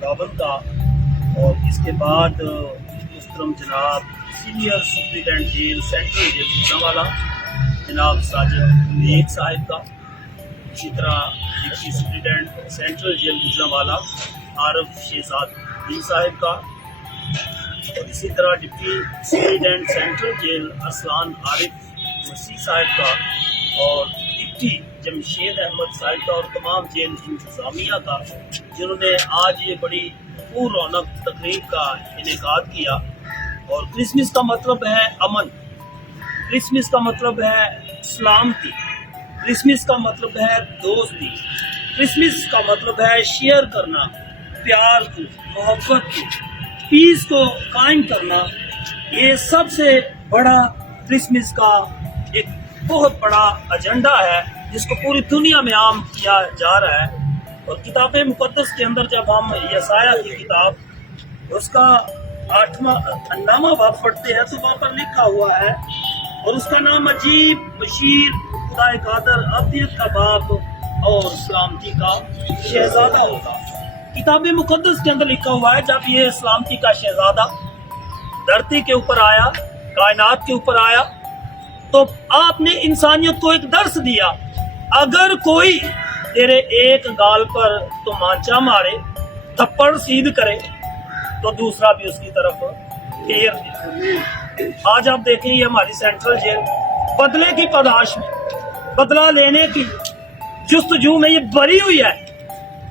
خداوند کا، اور اس کے بعد محترم جناب senior superintendent jail central jail Gujranwala جناب ساجد نیک صاحب کا، اسی طرح deputy superintendent central jail Gujranwala Arif Shahzad Uddin صاحب کا، اور اسی طرح deputy superintendent central jail Arslan Arif Masih صاحب کا، اور ڈپٹی جمشید احمد صاحب کا، اور تمام جیل انتظامیہ کا، جنہوں نے آج یہ بڑی پور رونق تقریب کا انعقاد کیا۔ اور کرسمس کا مطلب ہے امن، کرسمس کا مطلب ہے سلامتی، کرسمس کا مطلب ہے دوستی، کرسمس کا مطلب ہے شیئر کرنا، پیار کو، محبت کو، پیس کو قائم کرنا۔ یہ سب سے بڑا کرسمس کا ایک بہت بڑا ایجنڈا ہے جس کو پوری دنیا میں عام کیا جا رہا ہے۔ اور کتاب مقدس کے اندر جب ہم یسایہ کی کتاب اس کا 8واں باب پڑھتے ہیں تو وہاں پر لکھا ہوا ہے، اور اس کا نام عجیب، بشیر، خدا قادر، ابدیت کا باپ اور سلامتی کا شہزادہ ہوگا۔ کتاب مقدس کے اندر لکھا ہوا ہے جب یہ سلامتی کا شہزادہ دھرتی کے اوپر آیا، کائنات کے اوپر آیا، تو آپ نے انسانیت کو ایک درس دیا، اگر کوئی تیرے ایک گال پر تو مانچا مارے، تھپڑ سیدھ کرے، تو دوسرا بھی اس کی طرف پھیر دے۔ آج آپ دیکھیں یہ ہماری سینٹرل جیل بدلے کی پاداش میں، بدلہ لینے کی جستجو میں یہ بھری ہوئی ہے،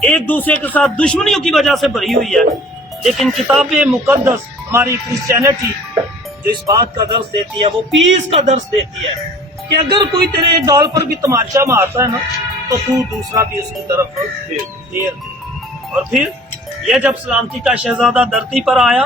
ایک دوسرے کے ساتھ دشمنیوں کی وجہ سے بھری ہوئی ہے۔ لیکن کتاب مقدس ہماری کرسچینٹی جو اس بات کا درس دیتی ہے، وہ پیس کا درس دیتی ہے کہ اگر کوئی تیرے ایک گال پر بھی تماشا مارتا ہے نا، تو دوسرا بھی اس کی طرف پھیر دے۔ اور پھر یہ جب سلامتی کا شہزادہ دھرتی پر آیا